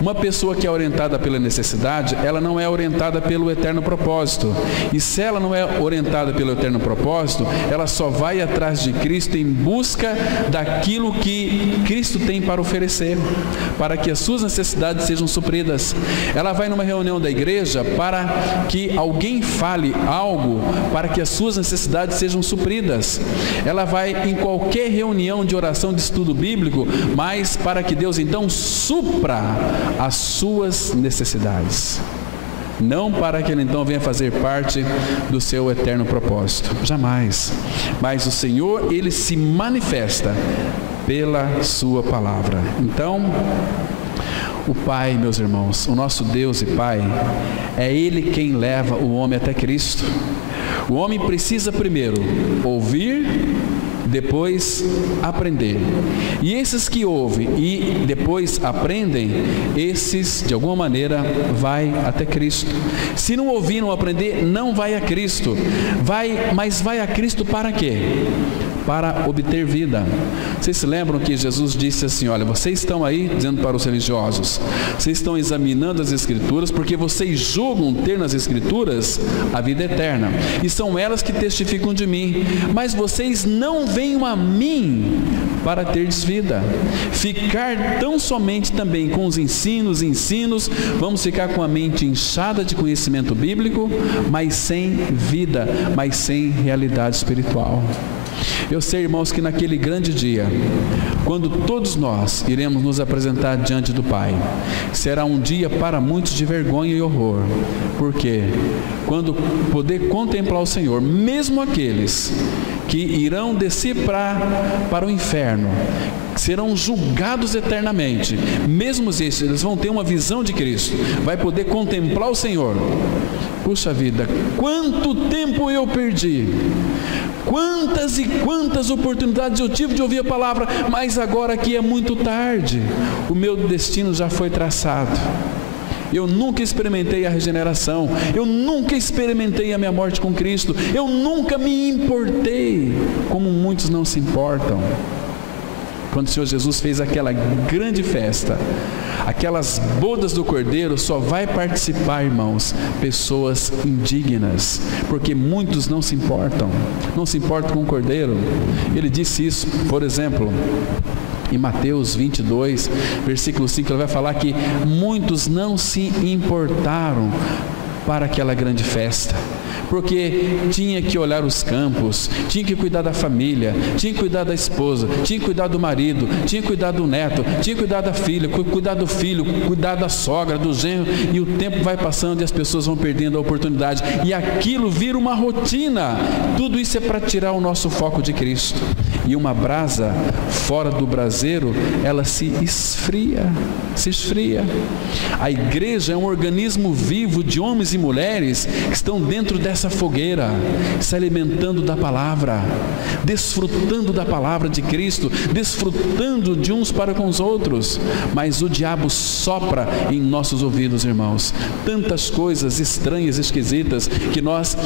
Uma pessoa que é orientada pela necessidade, ela não é orientada pelo eterno propósito. E se ela não é orientada pelo eterno propósito, ela só vai atrás de Cristo em busca daquilo que Cristo tem para oferecer, para que as suas necessidades sejam supridas. Ela vai numa reunião da igreja para que alguém fale algo, para que as suas necessidades sejam supridas. Ela vai em qualquer reunião de oração, de estudo bíblico, mas para que Deus então supra as suas necessidades. Não para que Ele então venha fazer parte do seu eterno propósito, jamais. Mas o Senhor, Ele se manifesta pela sua palavra. Então, o Pai, meus irmãos, o nosso Deus e Pai, é Ele quem leva o homem até Cristo. O homem precisa primeiro ouvir, depois aprender. E esses que ouvem e depois aprendem, esses de alguma maneira vai até Cristo. Se não ouvir, não aprender, não vai a Cristo. Mas vai a Cristo para quê? Para obter vida. Vocês se lembram que Jesus disse assim: olha, vocês estão aí dizendo para os religiosos, vocês estão examinando as Escrituras porque vocês julgam ter nas Escrituras a vida eterna, e são elas que testificam de mim, mas vocês não venham a mim para terdes vida. Ficar tão somente também com os ensinos, vamos ficar com a mente inchada de conhecimento bíblico, mas sem vida, mas sem realidade espiritual. Eu sei, irmãos, que naquele grande dia, quando todos nós iremos nos apresentar diante do Pai, será um dia para muitos de vergonha e horror. Por quê? Quando poder contemplar o Senhor, mesmo aqueles que irão descer para o inferno, serão julgados eternamente, mesmo esses, eles vão ter uma visão de Cristo, vai poder contemplar o Senhor. Puxa vida, quanto tempo eu perdi! Quantas e quantas oportunidades eu tive de ouvir a palavra, mas agora aqui é muito tarde, o meu destino já foi traçado. Eu nunca experimentei a regeneração, eu nunca experimentei a minha morte com Cristo, eu nunca me importei, como muitos não se importam. Quando o Senhor Jesus fez aquela grande festa, aquelas bodas do Cordeiro, só vai participar, irmãos, pessoas indignas, porque muitos não se importam com o Cordeiro. Ele disse isso, por exemplo, em Mateus 22, versículo 5, ele vai falar que muitos não se importaram para aquela grande festa, porque tinha que olhar os campos, tinha que cuidar da família, tinha que cuidar da esposa, tinha que cuidar do marido, tinha que cuidar do neto, tinha que cuidar da filha, cuidar do filho, cuidar da sogra, do genro, e o tempo vai passando e as pessoas vão perdendo a oportunidade, e aquilo vira uma rotina. Tudo isso é para tirar o nosso foco de Cristo. E uma brasa fora do braseiro, ela se esfria. A igreja é um organismo vivo de homens e mulheres que estão dentro dessa fogueira, se alimentando da palavra, desfrutando da palavra de Cristo, desfrutando de uns para com os outros. Mas o diabo sopra em nossos ouvidos, irmãos, tantas coisas estranhas, esquisitas, que nós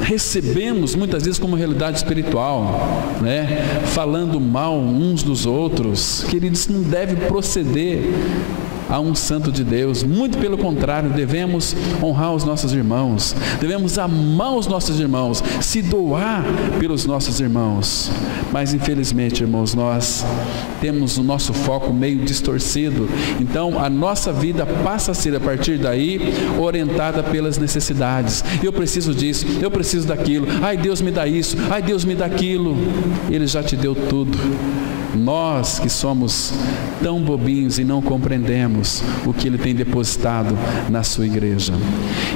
recebemos muitas vezes como realidade espiritual, né? Falando mal uns dos outros. Queridos, não deve proceder a um santo de Deus, muito pelo contrário, devemos honrar os nossos irmãos, devemos amar os nossos irmãos, se doar pelos nossos irmãos. Mas infelizmente, irmãos, nós temos o nosso foco meio distorcido, então a nossa vida passa a ser, a partir daí, orientada pelas necessidades. Eu preciso disso, eu preciso daquilo, ai Deus me dá isso, ai Deus me dá aquilo. Ele já te deu tudo. Nós que somos tão bobinhos e não compreendemos o que Ele tem depositado na sua igreja.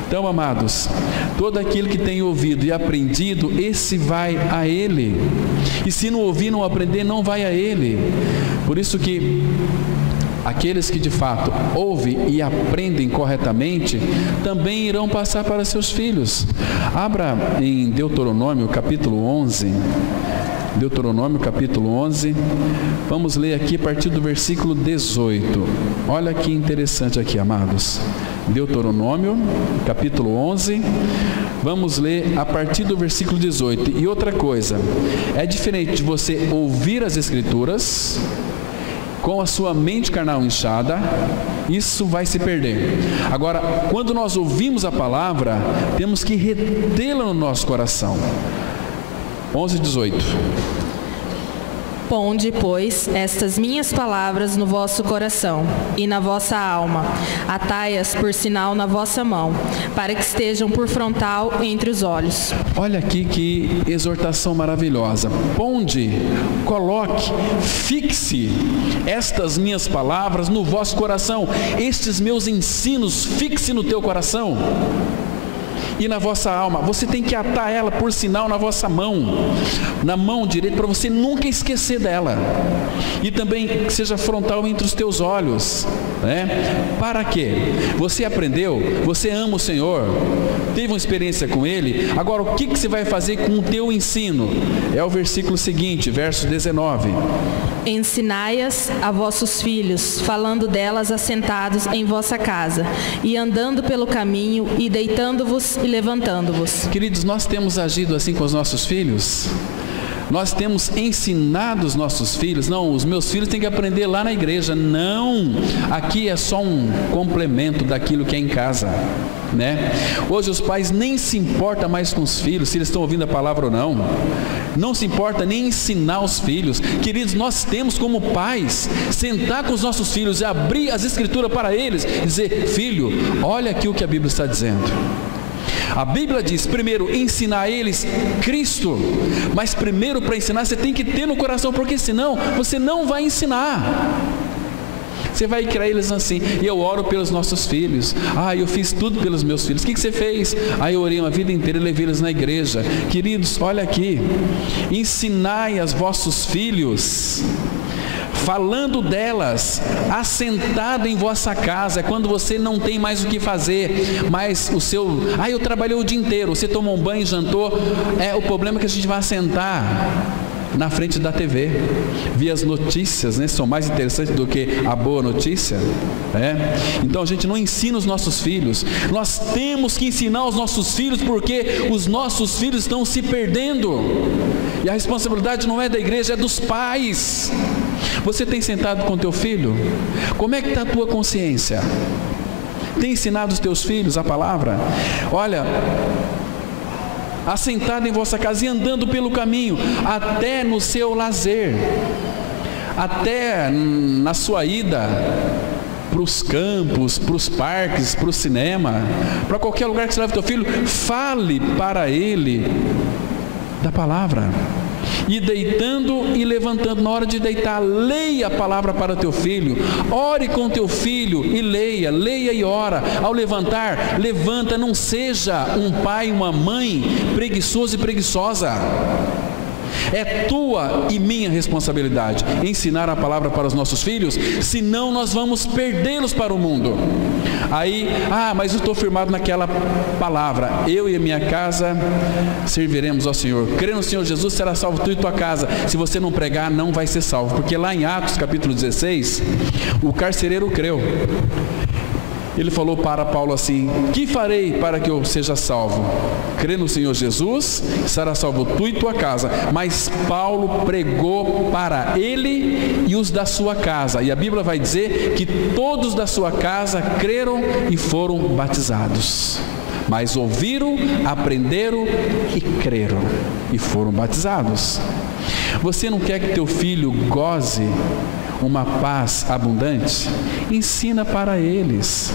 Então, amados, todo aquele que tem ouvido e aprendido, esse vai a Ele. E se não ouvir, não aprender, não vai a Ele. Por isso que aqueles que de fato ouvem e aprendem corretamente, também irão passar para seus filhos. Abra em Deuteronômio capítulo 11. Deuteronômio capítulo 11, vamos ler aqui a partir do versículo 18. Olha que interessante aqui, amados. Deuteronômio capítulo 11, vamos ler a partir do versículo 18. E outra coisa, é diferente de você ouvir as Escrituras com a sua mente carnal inchada, isso vai se perder. Agora, quando nós ouvimos a palavra, temos que retê-la no nosso coração. 11, 18. Ponde, pois, estas minhas palavras no vosso coração e na vossa alma, atai-as por sinal na vossa mão, para que estejam por frontal entre os olhos. Olha aqui que exortação maravilhosa. Ponde, coloque, fixe estas minhas palavras no vosso coração. Estes meus ensinos, fixe no teu coração e na vossa alma. Você tem que atar ela por sinal na vossa mão, na mão direita, para você nunca esquecer dela. E também que seja frontal entre os teus olhos, né? Para quê? Você aprendeu, você ama o Senhor, teve uma experiência com Ele. Agora, o que você vai fazer com o teu ensino? É o versículo seguinte, verso 19. Ensinai-as a vossos filhos, falando delas assentados em vossa casa, e andando pelo caminho, e deitando-vos e levantando-vos. Queridos, nós temos agido assim com os nossos filhos? Nós temos ensinado os nossos filhos? Não, os meus filhos têm que aprender lá na igreja. Não, aqui é só um complemento daquilo que é em casa, né? Hoje os pais nem se importam mais com os filhos, se eles estão ouvindo a palavra ou não. Não se importa nem ensinar os filhos. Queridos, nós temos como pais sentar com os nossos filhos e abrir as escrituras para eles e dizer: filho, olha aqui o que a Bíblia está dizendo. A Bíblia diz, primeiro, ensinar a eles Cristo. Mas primeiro, para ensinar, você tem que ter no coração, porque senão você não vai ensinar. Você vai criar eles assim. E eu oro pelos nossos filhos. Eu fiz tudo pelos meus filhos. O que você fez? Eu orei uma vida inteira e levei eles na igreja. Queridos, olha aqui. Ensinai aos vossos filhos, falando delas, assentado em vossa casa. É quando você não tem mais o que fazer, mas o seu... eu trabalhei o dia inteiro, você tomou um banho, jantou. O problema é que a gente vai assentar na frente da TV, ver as notícias, né? São mais interessantes do que a boa notícia, né? Então a gente não ensina os nossos filhos. Nós temos que ensinar os nossos filhos, porque os nossos filhos estão se perdendo, e a responsabilidade não é da igreja, é dos pais. Você tem sentado com teu filho? Como é que está a tua consciência? Tem ensinado os teus filhos a palavra? Olha, assentado em vossa casa e andando pelo caminho, até no seu lazer, até na sua ida para os campos, para os parques, para o cinema, para qualquer lugar que você leve teu filho, fale para ele da palavra. E deitando e levantando, na hora de deitar, leia a palavra para teu filho, ore com teu filho e leia e ora. Ao levantar, levanta, não seja um pai e uma mãe preguiçoso e preguiçosa. É tua e minha responsabilidade ensinar a palavra para os nossos filhos, senão nós vamos perdê-los para o mundo. Aí, mas eu estou firmado naquela palavra: eu e a minha casa serviremos ao Senhor. Crê no Senhor Jesus, será salvo tu e tua casa. Se você não pregar, não vai ser salvo. Porque lá em Atos capítulo 16, o carcereiro creu. Ele falou para Paulo assim: que farei para que eu seja salvo? Crê no Senhor Jesus, será salvo tu e tua casa. Mas Paulo pregou para ele e os da sua casa. E a Bíblia vai dizer que todos da sua casa creram e foram batizados. Mas ouviram, aprenderam e creram e foram batizados. Você não quer que teu filho goze uma paz abundante? Ensina para eles.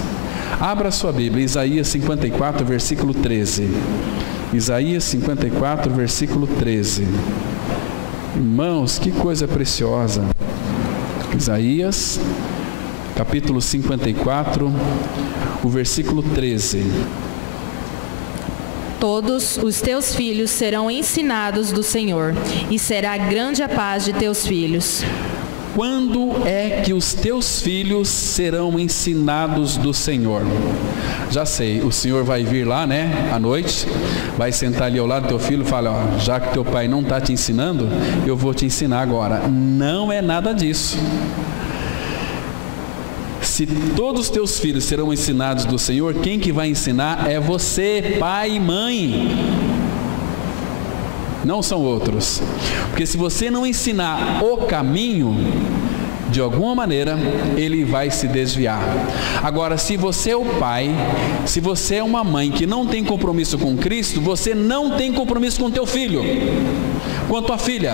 Abra sua Bíblia, Isaías 54, versículo 13. Isaías 54, versículo 13. Irmãos, que coisa preciosa. Isaías, capítulo 54, o versículo 13. Todos os teus filhos serão ensinados do Senhor, e será grande a paz de teus filhos. Quando é que os teus filhos serão ensinados do Senhor? Já sei, o Senhor vai vir lá, né, à noite, vai sentar ali ao lado do teu filho e fala: já que teu pai não está te ensinando, eu vou te ensinar agora. Não é nada disso. Se todos os teus filhos serão ensinados do Senhor, quem que vai ensinar é você, pai e mãe. Não são outros. Porque se você não ensinar o caminho, de alguma maneira ele vai se desviar. Agora, se você é o pai, se você é uma mãe que não tem compromisso com Cristo, você não tem compromisso com teu filho, com a tua filha.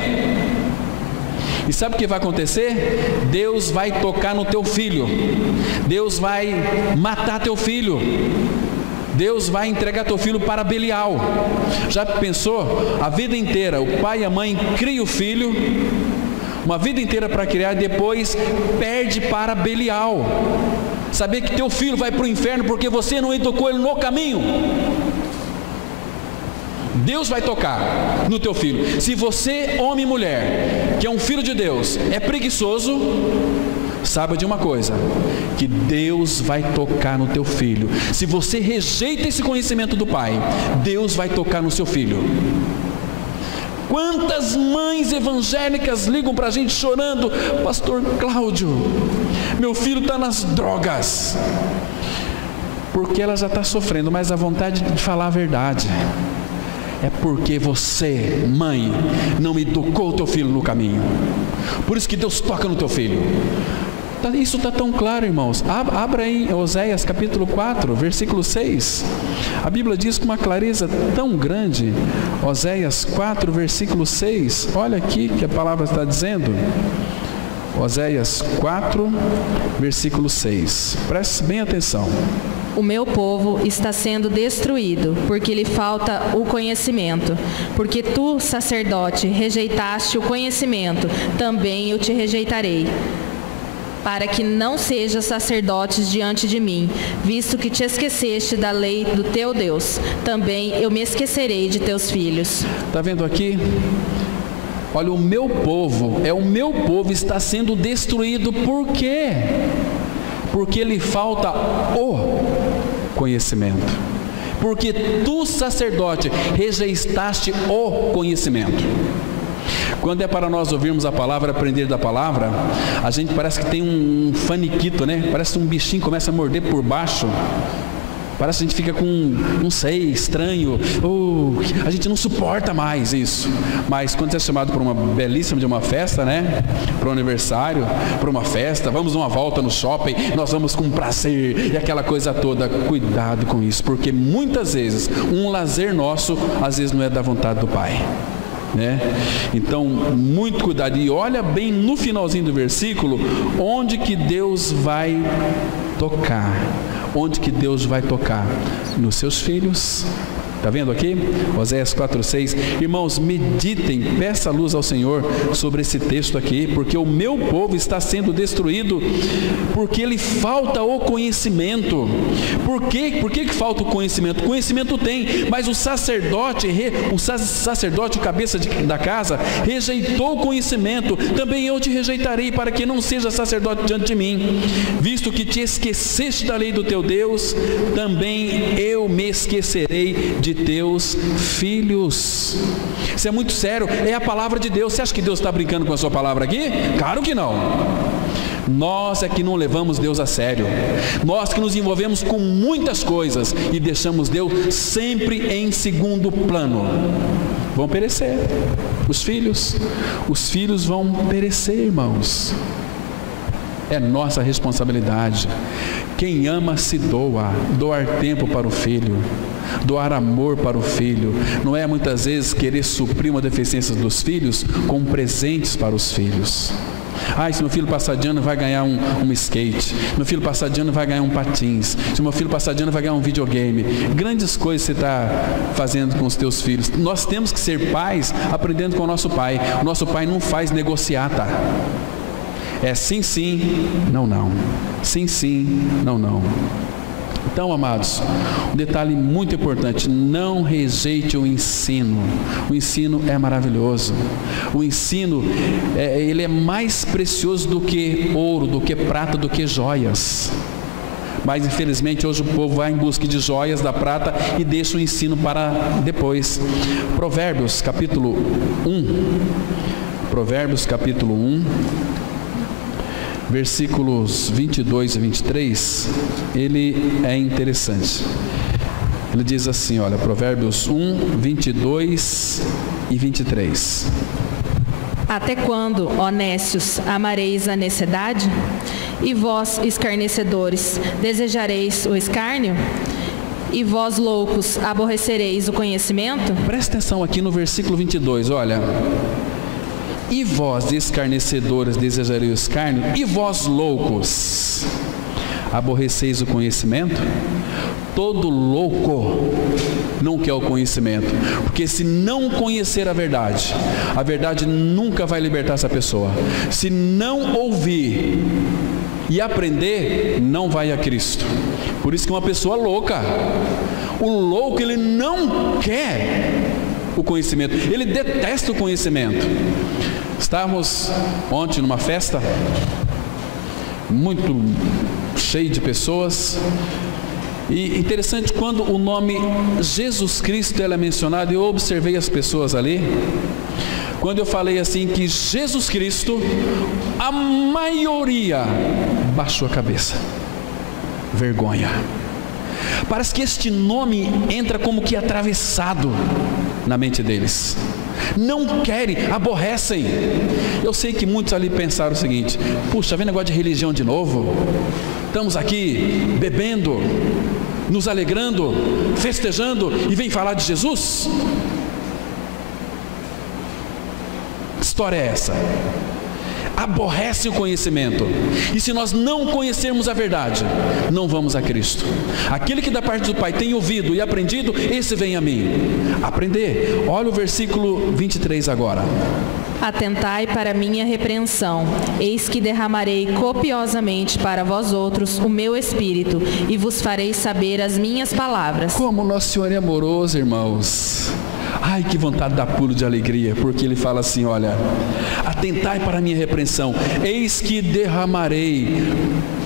E sabe o que vai acontecer? Deus vai tocar no teu filho. Deus vai matar teu filho. Deus vai entregar teu filho para Belial. Já pensou? A vida inteira, o pai e a mãe criam o filho, uma vida inteira para criar, depois perde para Belial. Saber que teu filho vai para o inferno porque você não educou ele no caminho. Deus vai tocar no teu filho. Se você, homem e mulher, que é um filho de Deus, é preguiçoso, saiba de uma coisa, que Deus vai tocar no teu filho. Se você rejeita esse conhecimento do Pai, Deus vai tocar no seu filho. Quantas mães evangélicas ligam para a gente chorando: pastor Cláudio, meu filho está nas drogas. Porque ela já está sofrendo, mas a vontade de falar a verdade é porque você, mãe, não educou o teu filho no caminho. Por isso que Deus toca no teu filho. Isso está tão claro, irmãos. Abra aí Oséias capítulo 4, versículo 6. A Bíblia diz com uma clareza tão grande. Oséias 4, versículo 6. Olha aqui que a palavra está dizendo. Oséias 4, versículo 6. Preste bem atenção. O meu povo está sendo destruído, porque lhe falta o conhecimento. Porque tu, sacerdote, rejeitaste o conhecimento, também eu te rejeitarei, para que não sejas sacerdotes diante de mim, visto que te esqueceste da lei do teu Deus, também eu me esquecerei de teus filhos. Está vendo aqui? Olha, o meu povo está sendo destruído. Por quê? Porque lhe falta o conhecimento. Porque tu, sacerdote, rejeitaste o conhecimento. Quando é para nós ouvirmos a palavra, aprender da palavra, a gente parece que tem um faniquito, né? Parece um bichinho começa a morder por baixo. Parece que a gente fica com um sei estranho. A gente não suporta mais isso. Mas quando você é chamado para uma belíssima de uma festa, né? Para um aniversário, para uma festa, vamos uma volta no shopping, nós vamos com prazer e aquela coisa toda. Cuidado com isso, porque muitas vezes um lazer nosso, às vezes não é da vontade do Pai. Né? Então, muito cuidado. E olha bem no finalzinho do versículo, onde que Deus vai tocar. Onde que Deus vai tocar? Nos seus filhos. Está vendo aqui? Oséias 4:6. Irmãos, meditem, peça luz ao Senhor sobre esse texto aqui, porque o meu povo está sendo destruído, porque lhe falta o conhecimento. Por que falta o conhecimento? O conhecimento tem, mas o sacerdote, o cabeça da casa, rejeitou o conhecimento. Também eu te rejeitarei, para que não seja sacerdote diante de mim. Visto que te esqueceste da lei do teu Deus, também eu me esquecerei de teus filhos. Isso é muito sério, é a palavra de Deus. Você acha que Deus está brincando com a sua palavra aqui? Claro que não. Nós é que não levamos Deus a sério. Nós que nos envolvemos com muitas coisas e deixamos Deus sempre em segundo plano. Vão perecer os filhos vão perecer, irmãos. É nossa responsabilidade. Quem ama se doa. Doar tempo para o filho, doar amor para o filho. Não é muitas vezes querer suprir uma deficiência dos filhos com presentes para os filhos. Se meu filho passar de ano vai ganhar um skate, meu filho passar de ano vai ganhar um patins, se meu filho passar de ano vai ganhar um videogame. Grandes coisas você está fazendo com os teus filhos. Nós temos que ser pais aprendendo com o nosso pai. O nosso pai não faz negociata. É sim, sim, não, não. Sim, sim, não, não. Então, amados, um detalhe muito importante: não rejeite o ensino. O ensino é maravilhoso. O ensino, ele é mais precioso do que ouro, do que prata, do que joias. Mas infelizmente hoje o povo vai em busca de joias, da prata, e deixa o ensino para depois. Provérbios capítulo 1. Provérbios capítulo 1. Versículos 22 e 23, ele é interessante. Ele diz assim, olha, Provérbios 1, 22 e 23. Até quando, ó nécios, amareis a necessidade? E vós, escarnecedores, desejareis o escárnio? E vós, loucos, aborrecereis o conhecimento? Presta atenção aqui no versículo 22, olha. E vós, escarnecedores, desejareis o escárnio? E vós, loucos, aborreceis o conhecimento? Todo louco não quer o conhecimento, porque se não conhecer a verdade nunca vai libertar essa pessoa. Se não ouvir e aprender, não vai a Cristo. Por isso que uma pessoa louca, o louco, ele não quer o conhecimento, ele detesta o conhecimento. Estávamos ontem numa festa muito cheia de pessoas, e interessante, quando o nome Jesus Cristo é mencionado, eu observei as pessoas ali. Quando eu falei assim que Jesus Cristo, a maioria baixou a cabeça. Vergonha. Parece que este nome entra como que atravessado na mente deles. Não querem, aborrecem. Eu sei que muitos ali pensaram o seguinte: puxa, vem negócio de religião de novo? Estamos aqui bebendo, nos alegrando, festejando, e vem falar de Jesus? Que história é essa? Aborrece o conhecimento. E se nós não conhecermos a verdade, não vamos a Cristo. Aquele que da parte do Pai tem ouvido e aprendido, esse vem a mim. Aprender. Olha o versículo 23 agora. Atentai para minha repreensão, eis que derramarei copiosamente para vós outros o meu espírito, e vos farei saber as minhas palavras. Como Nosso Senhor é amoroso, irmãos. Ai, que vontade de dar pulo de alegria, porque Ele fala assim, olha, atentai para a minha repreensão, eis que derramarei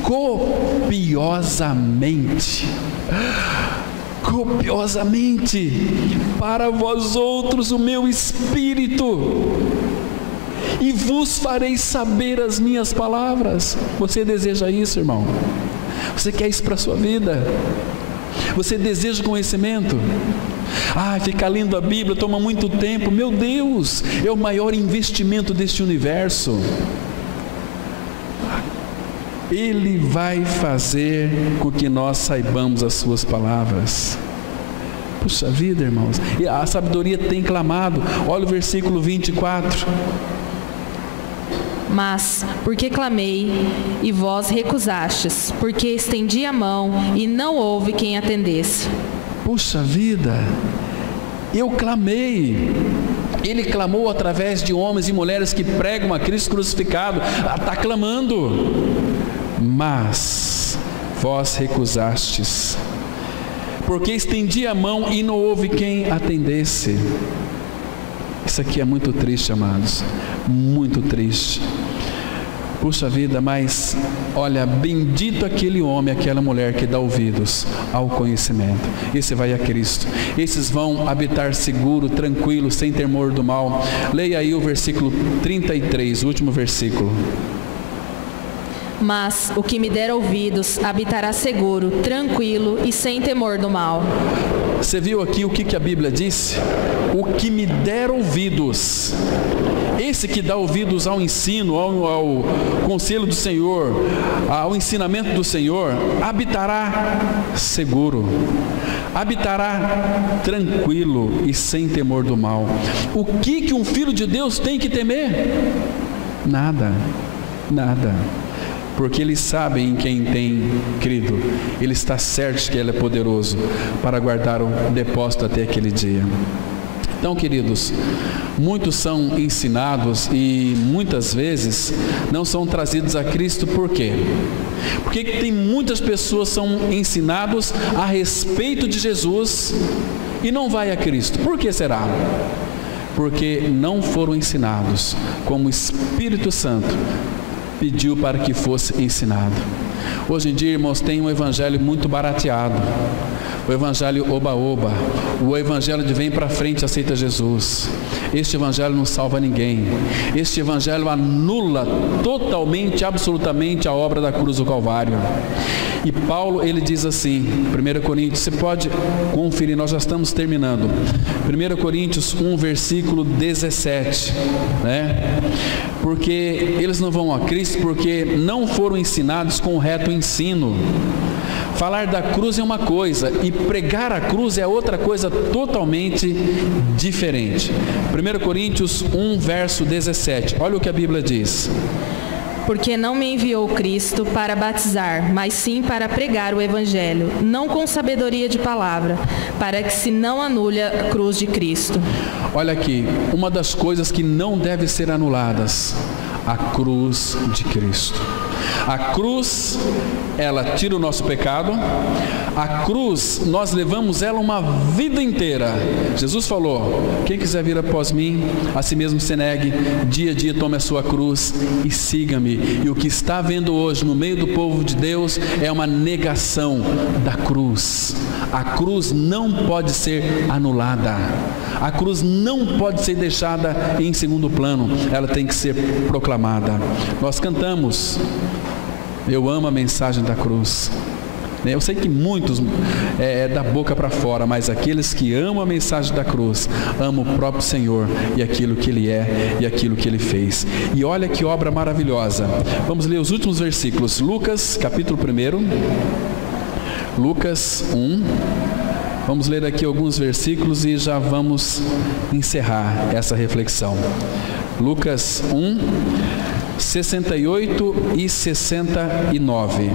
copiosamente para vós outros o meu espírito, e vos farei saber as minhas palavras. Você deseja isso, irmão? Você quer isso para a sua vida? Você deseja conhecimento? Ficar lendo a Bíblia toma muito tempo. Meu Deus, é o maior investimento deste universo. Ele vai fazer com que nós saibamos as suas palavras. Puxa vida, irmãos, e a sabedoria tem clamado. Olha o versículo 24. Mas, porque clamei, e vós recusastes, porque estendi a mão, e não houve quem atendesse. Puxa vida, eu clamei. Ele clamou através de homens e mulheres que pregam a Cristo crucificado. Está clamando. Mas vós recusastes, porque estendi a mão e não houve quem atendesse. Isso aqui é muito triste, amados, muito triste. Puxa vida, mas olha, bendito aquele homem, aquela mulher que dá ouvidos ao conhecimento. Esse vai a Cristo. Esses vão habitar seguro, tranquilo, sem temor do mal. Leia aí o versículo 33, o último versículo. Mas o que me der ouvidos habitará seguro, tranquilo e sem temor do mal. Você viu aqui o que a Bíblia disse? O que me der ouvidos. Esse que dá ouvidos ao ensino, ao conselho do Senhor, ao ensinamento do Senhor, habitará seguro, habitará tranquilo e sem temor do mal. O que um filho de Deus tem que temer? Nada, nada. Porque eles sabem em quem tem crido. Ele está certo que Ele é poderoso para guardar o depósito até aquele dia. Então, queridos, muitos são ensinados e muitas vezes não são trazidos a Cristo. Por quê? Porque tem muitas pessoas que são ensinados a respeito de Jesus e não vai a Cristo. Por que será? Porque não foram ensinados como o Espírito Santo pediu para que fosse ensinado. Hoje em dia, irmãos, tem um evangelho muito barateado. O evangelho oba-oba, o evangelho de vem para frente, aceita Jesus. Este evangelho não salva ninguém. Este evangelho anula totalmente, absolutamente a obra da cruz do Calvário. E Paulo, ele diz assim, 1 Coríntios, você pode conferir, nós já estamos terminando. 1 Coríntios 1, versículo 17, né? porque eles não vão a Cristo porque não foram ensinados com o reto ensino. Falar da cruz é uma coisa e pregar a cruz é outra coisa totalmente diferente. 1 Coríntios 1, verso 17. Olha o que a Bíblia diz. Porque não me enviou Cristo para batizar, mas sim para pregar o Evangelho, não com sabedoria de palavra, para que se não anule a cruz de Cristo. Olha aqui, uma das coisas que não deve ser anuladas, a cruz de Cristo. A cruz, ela tira o nosso pecado. A cruz, nós levamos ela uma vida inteira. Jesus falou: quem quiser vir após mim, a si mesmo se negue, dia a dia tome a sua cruz e siga-me. E o que está havendo hoje no meio do povo de Deus é uma negação da cruz. A cruz não pode ser anulada. A cruz não pode ser deixada em segundo plano. Ela tem que ser proclamada. Nós cantamos: eu amo a mensagem da cruz. Eu sei que muitos é da boca para fora, mas aqueles que amam a mensagem da cruz, amam o próprio Senhor e aquilo que Ele é e aquilo que Ele fez. E olha que obra maravilhosa. Vamos ler os últimos versículos. Lucas, capítulo 1. Lucas 1. Vamos ler aqui alguns versículos e já vamos encerrar essa reflexão. Lucas 1, 68 e 69.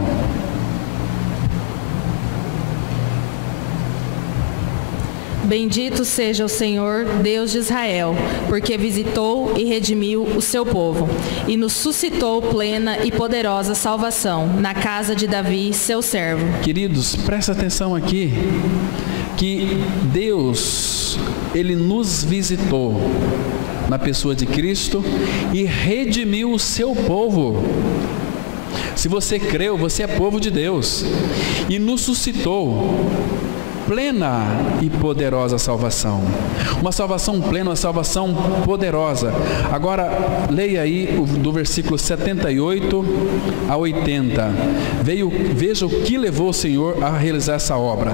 Bendito seja o Senhor, Deus de Israel, porque visitou e redimiu o seu povo, e nos suscitou plena e poderosa salvação na casa de Davi, seu servo. Queridos, presta atenção aqui, que Deus, Ele nos visitou na pessoa de Cristo e redimiu o seu povo. Se você creu, você é povo de Deus, e nos suscitou plena e poderosa salvação. Uma salvação plena, uma salvação poderosa. Agora, leia aí do versículo 78 a 80. Veja o que levou o Senhor a realizar essa obra.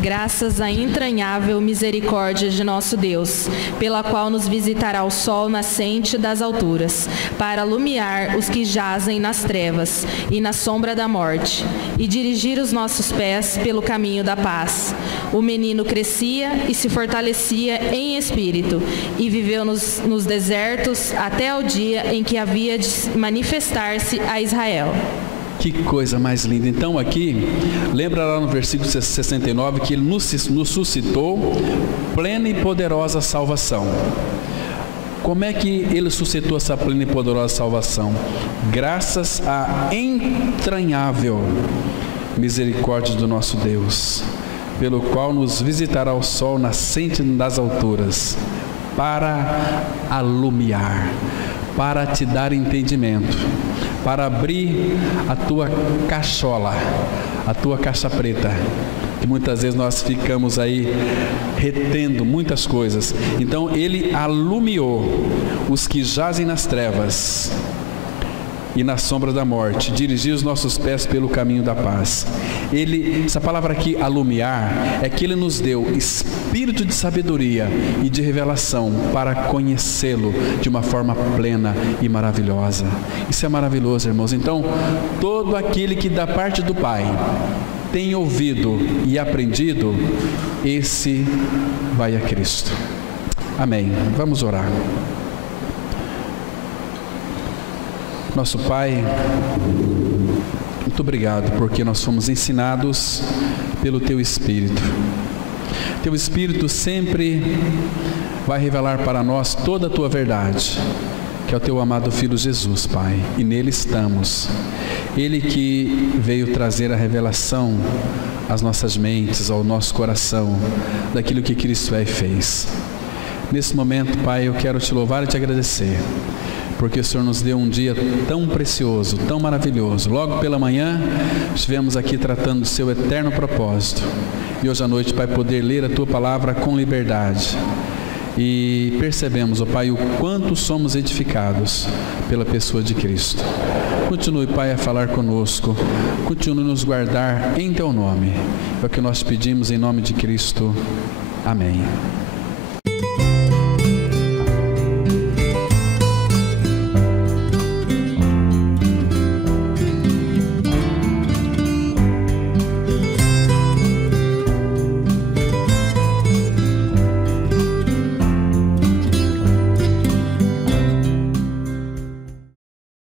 Graças à entranhável misericórdia de nosso Deus, pela qual nos visitará o sol nascente das alturas, para alumiar os que jazem nas trevas e na sombra da morte, e dirigir os nossos pés pelo caminho da paz. O menino crescia e se fortalecia em espírito, e viveu nos desertos até o dia em que havia de manifestar-se a Israel. Que coisa mais linda. Então aqui, lembra lá no versículo 69 que Ele nos suscitou plena e poderosa salvação. Como é que Ele suscitou essa plena e poderosa salvação? Graças à entranhável misericórdia do nosso Deus, pelo qual nos visitará o sol nascente das alturas, para alumiar, para te dar entendimento, para abrir a tua cachola, a tua caixa preta, que muitas vezes nós ficamos aí retendo muitas coisas. Então Ele alumiou os que jazem nas trevas e na sombra da morte, dirigir os nossos pés pelo caminho da paz. Essa palavra aqui, alumiar, é que Ele nos deu espírito de sabedoria e de revelação para conhecê-lo de uma forma plena e maravilhosa. Isso é maravilhoso, irmãos. Então, todo aquele que da parte do Pai tem ouvido e aprendido, esse vai a Cristo. Amém. Vamos orar. Nosso Pai, muito obrigado porque nós fomos ensinados pelo Teu Espírito. Teu Espírito sempre vai revelar para nós toda a Tua verdade, que é o Teu amado Filho Jesus, Pai, e nele estamos. Ele que veio trazer a revelação às nossas mentes, ao nosso coração, daquilo que Cristo é e fez. Nesse momento, Pai, eu quero Te louvar e Te agradecer, porque o Senhor nos deu um dia tão precioso, tão maravilhoso. Logo pela manhã, estivemos aqui tratando do Seu eterno propósito. E hoje à noite, Pai, poder ler a Tua palavra com liberdade. E percebemos, ó Pai, o quanto somos edificados pela pessoa de Cristo. Continue, Pai, a falar conosco. Continue a nos guardar em Teu nome. É o que nós pedimos em nome de Cristo. Amém.